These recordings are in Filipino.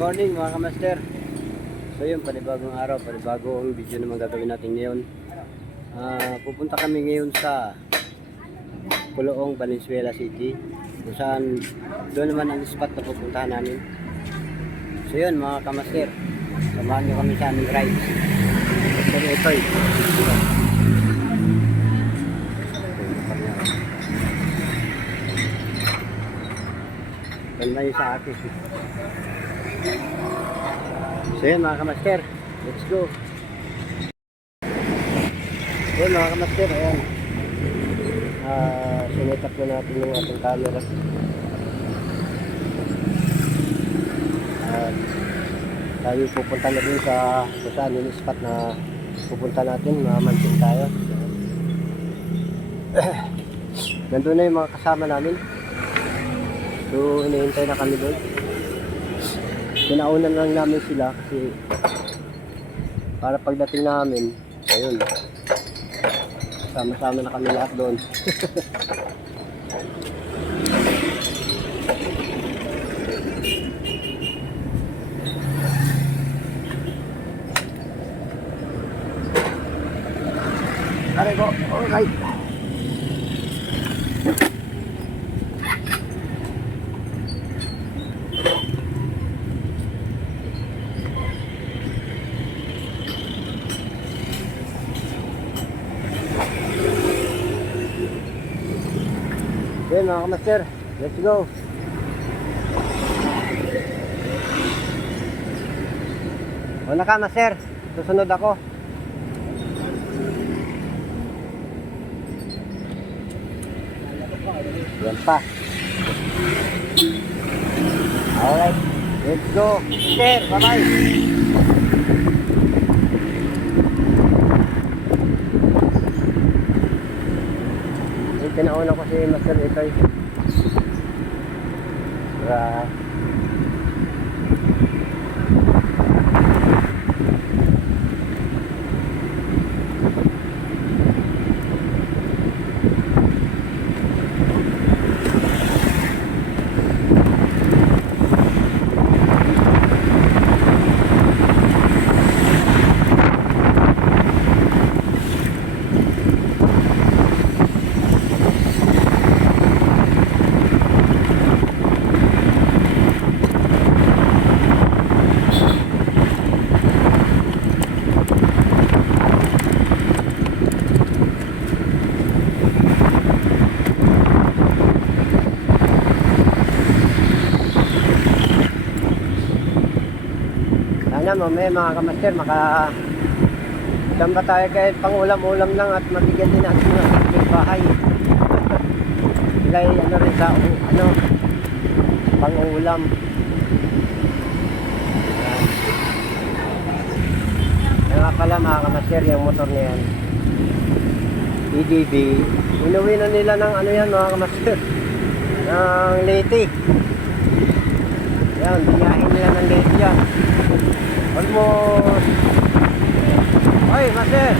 morning mga kamaster. So yun, panibagong araw, panibagong video naman gagawin natin ngayon. Pupunta kami ngayon sa Puloong, Valenzuela City, kung saan doon naman ang spot na pupuntahan namin. So yun mga kamaster, samahan nyo kami sa aming ride. So ito ganda yun sa akin. So yun mga kamaster, let's go. So yun mga kamaster, ayan. Sinetap na natin yung ating camera. Tayo pupunta na din sa kung saan yung spot na pupunta natin, mamansing tayo. Nandun na yung mga kasama namin. So hinihintay na kami doon. Pinaunan lang namin sila kasi para pagdating namin, ayun, sama-sama na kami lahat doon. Aray ko, alright. Okay mga kamaster, let's go. Una ka master, susunod ako. Yan pa. Alright, let's go. Sir, bye-bye. Tinauna ko si Master Itoy. Mamaya mga kamaster, makadamba tayo kahit pang ulam-ulam lang at mabigyan din natin ng ating bahay. Ilay ano rin sa pang ulam. Kaya nga pala mga kamaster, yung motor na yan EDV, inuwi na nila ng ano yan mga kamaster, ng Leyte. Yan, binahin nila ng Leyte yan. Almost. Oy, master.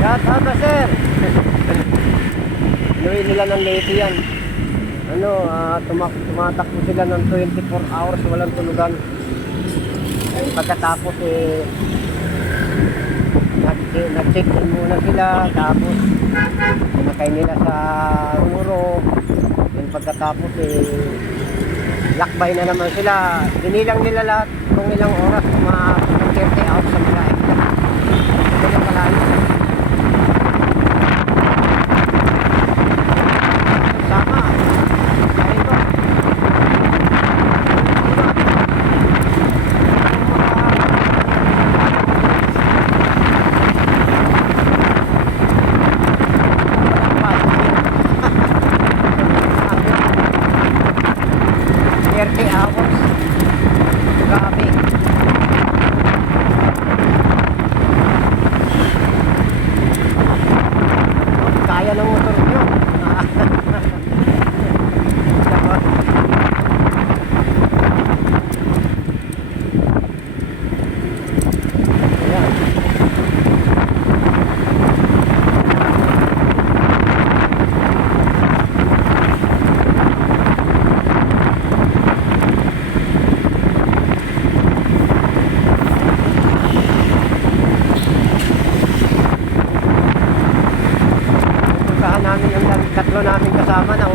Shout out, master. Inuwi nila ng Leyte yan. Tumatakbo sila ng 24 hours walang tulugan. Ay, pagkatapos nag-check in muna sila, tapos nakay nila sa Ruro. Yung pagkatapos lakbay na naman sila. Binilang nila lahat kung ilang oras, mga 30 hours sa mga ito na kalayo. Sama dahil ko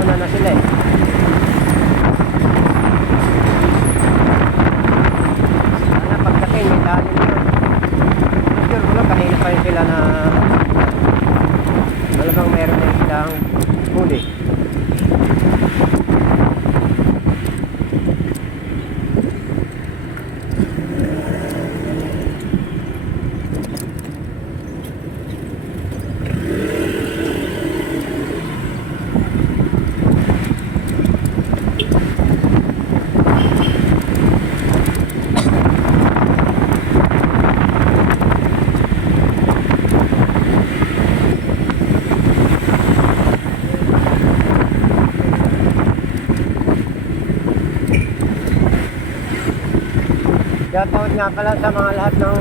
nauna na sila eh. Sana pagdating may daanin yun. Sure ko lang kanina pa yun sila na talagang meron na silang huli. Shoutout nga pala sa mga lahat ng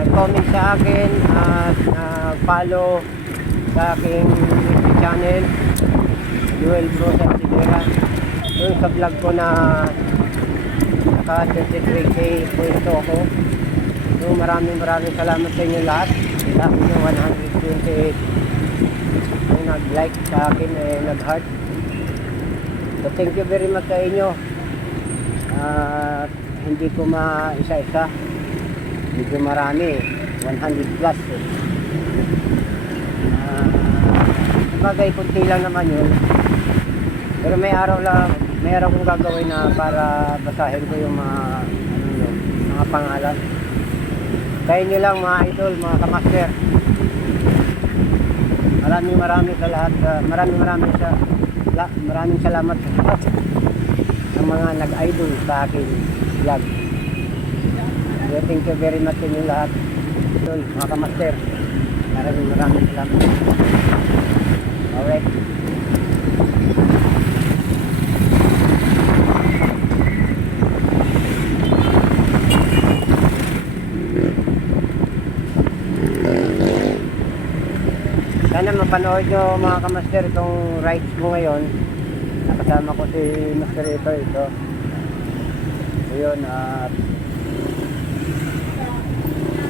nag-comment sa akin at nag-follow sa aking YouTube channel, Joel Bros at Sidera. Doon sa vlog ko na naka 23k pwesto ako. So maraming salamat sa inyo lahat. Lahat yung 128 yung nag-like sa akin nag-heart. So thank you very much sa inyo. Hindi ko maisa-isa, medyo marami, 100 plus bagay kunti lang naman yun, pero may araw kong gagawin na para basahin ko yung mga pangalan sa inyo lang mga idol, mga kamaster. Maraming sa lahat, maraming salamat sa lahat ng mga nag-idol sa akin vlog. So, thank you very much sa inyo lahat, mga kamaster. Maraming salamat. Alright. Sana mapanood nyo mga kamaster itong rides mo ngayon. Nakasama ko si Master ito. Ayun,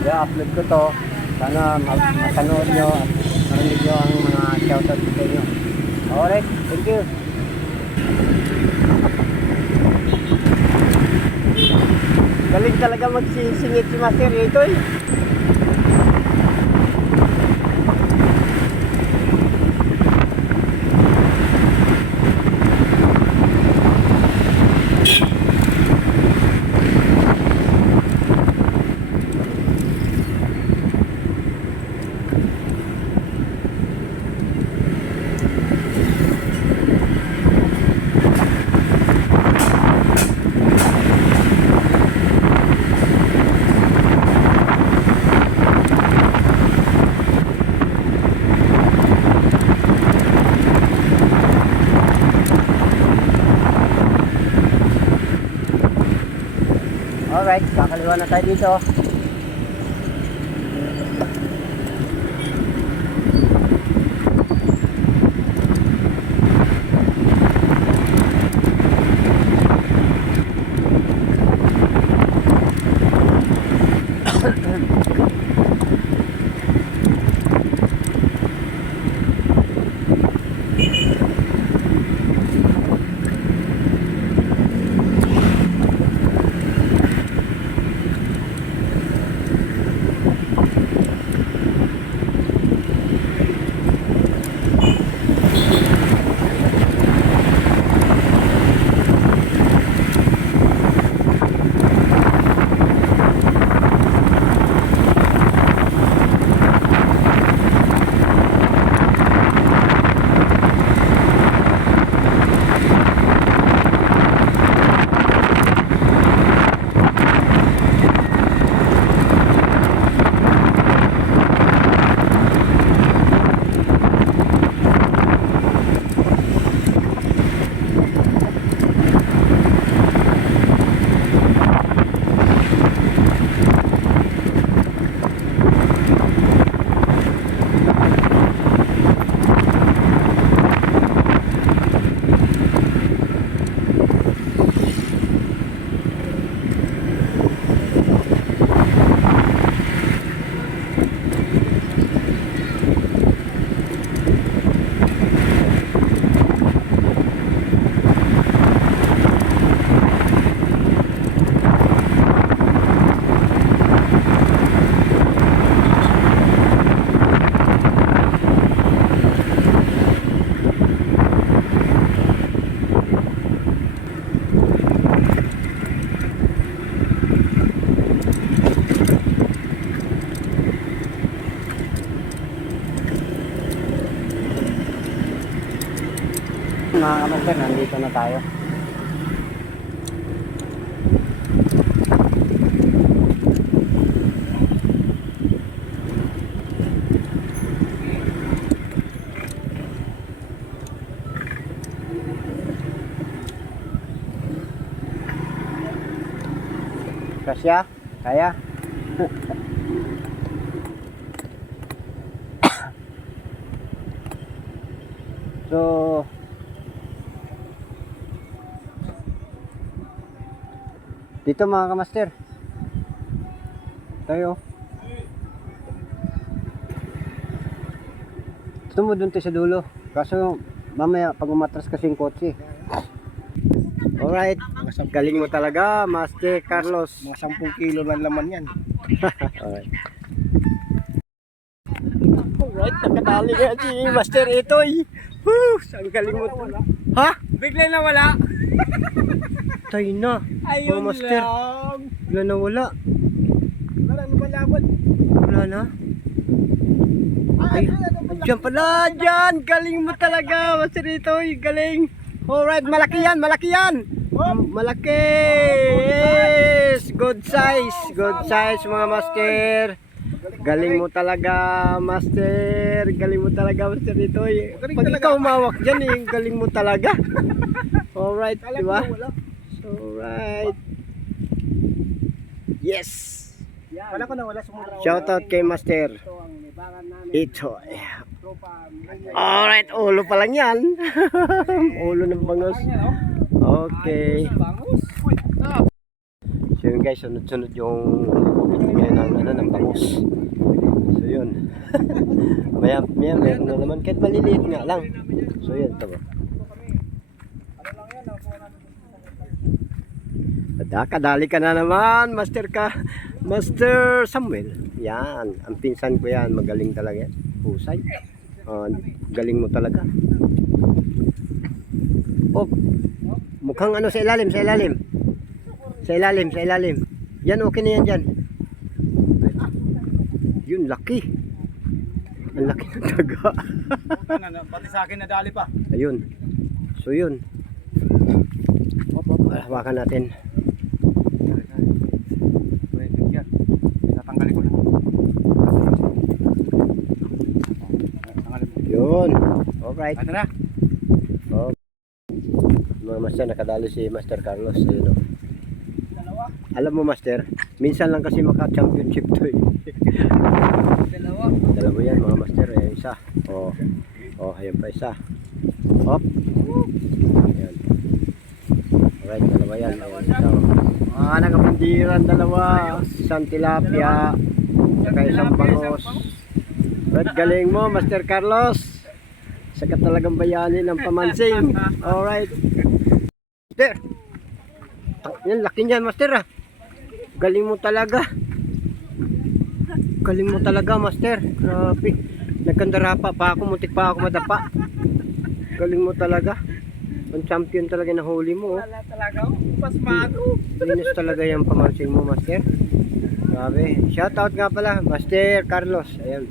i-upload ko to. Sana mapanood nyo at marinig nyo ang mga shoutout sa inyo. Alright, thank you. Galing talaga magsisingit si Master ito eh. Alright, kakaliwa na tayo dito. mga kamaster, nandito na tayo. Kasya? Kaya? So, dito mga kamaster. Tayo. Gusto mo dun tayo sa dulo. Kaso mamaya pag umatras kasi yung kotse. Alright. Galing mo talaga, Master Carlos. Mga 10 kilo na laman yan. Alright. Alright, nakadali nga si Master Itoy. Woo! Ang galing mo. Ha? Bigla na wala. Tayo na. Ayun Oh, Master. lang. Wala na wala. Wala na ba labot? Wala na. Ay, dyan pala, dyan. Galing mo talaga, Master Itoy. Galing. Alright, malaki yan, malaki yan. Malaki. Yes! Good size. Good size mga master. Galing mo talaga, Master. Galing mo talaga, Master Itoy. Pag ikaw umawak dyan, galing mo talaga. Alright, di ba? Alright. Yes! Wala ko na wala sumura. Shoutout kay Master Itoy. Alright, ulo pa lang yan. Ulo ng bangus. Okay. So yun guys, sunod-sunod yung pagpipigay ng bangus. So yun. Maya meron na naman kahit maliliit nga lang. So yun, tama. Kadali ka na naman, Master Samuel. Yan, ang pinsan ko yan, magaling talaga. Husay. Galing mo talaga. Oh, mukhang ano sa ilalim, sa ilalim. Sa ilalim, sa ilalim. Yan, okay na yan dyan. Yun, laki. Ang laki ng taga. Pati sa akin nadali pa. Ayun. So yun. Hawakan natin. Natanggalin ko lang. Yun. Alright. Ano na? Oh. Mga master, nakadali si Master Carlos. Ayun, oh. Alam mo master, minsan lang kasi maka-championship to eh. Dalawa yan mga master, ayun isa. Oh. Oh, ayun pa isa. Hop. Ayan. Alright, dalawa yan. Ayun isa. Ah, nakapandiran dalawa. Isang tilapia. Saka isang bangos. Alright, galing mo Master Carlos. Saka talagang bayani ng pamansing. Alright. Master. Yan, laki niyan master ah. Galing mo talaga. Galing mo talaga master. Grabe. Nagkandarapa pa ako, muntik pa ako madapa. Galing mo talaga. Ang champion talaga na huli mo. Oh. Wala talaga. Pasmado. Linis talaga yung pamansing mo master. Grabe. Shoutout nga pala Master Carlos. Ayan.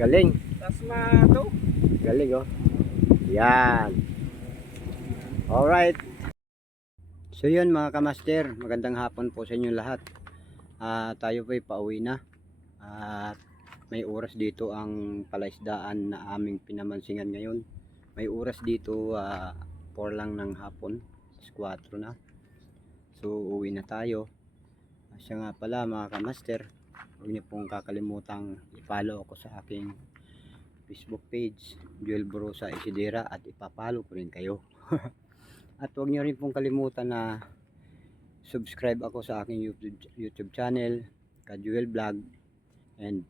Galing. Pasmado. Galing oh. Yan. Alright. So yun mga kamaster, magandang hapon po sa inyo lahat. Tayo po'y pauwi na. At may oras dito ang palaisdaan na aming pinamansingan ngayon. May oras dito 4 lang ng hapon, 4 na. So uwi na tayo. Siya nga pala mga kamaster, huwag niyo pong kakalimutang i-follow ako sa aking Facebook page, Joel Brosa Isidera, at ipapalo ko rin kayo. At huwag niyo rin pong kalimutan na subscribe ako sa aking YouTube channel, Joel Vlog, and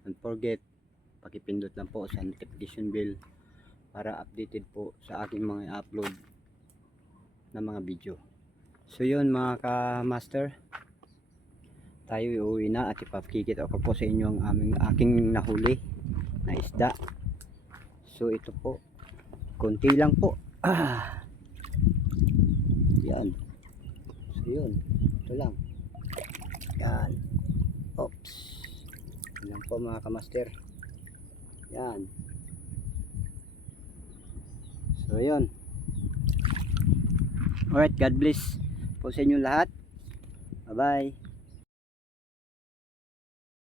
don't forget, pakipindot lang po sa notification bell para updated po sa aking mga upload na mga video. So yun mga ka-master, tayo uuwi na at ipapakikita ako po sa inyo ang aking nahuli na isda. So ito po, konti lang po. Yan. So yun, ito lang. Yan. Oops. Yan po mga kamaster. Yan. So So yun. Alright, God bless po sa inyo lahat. Bye bye.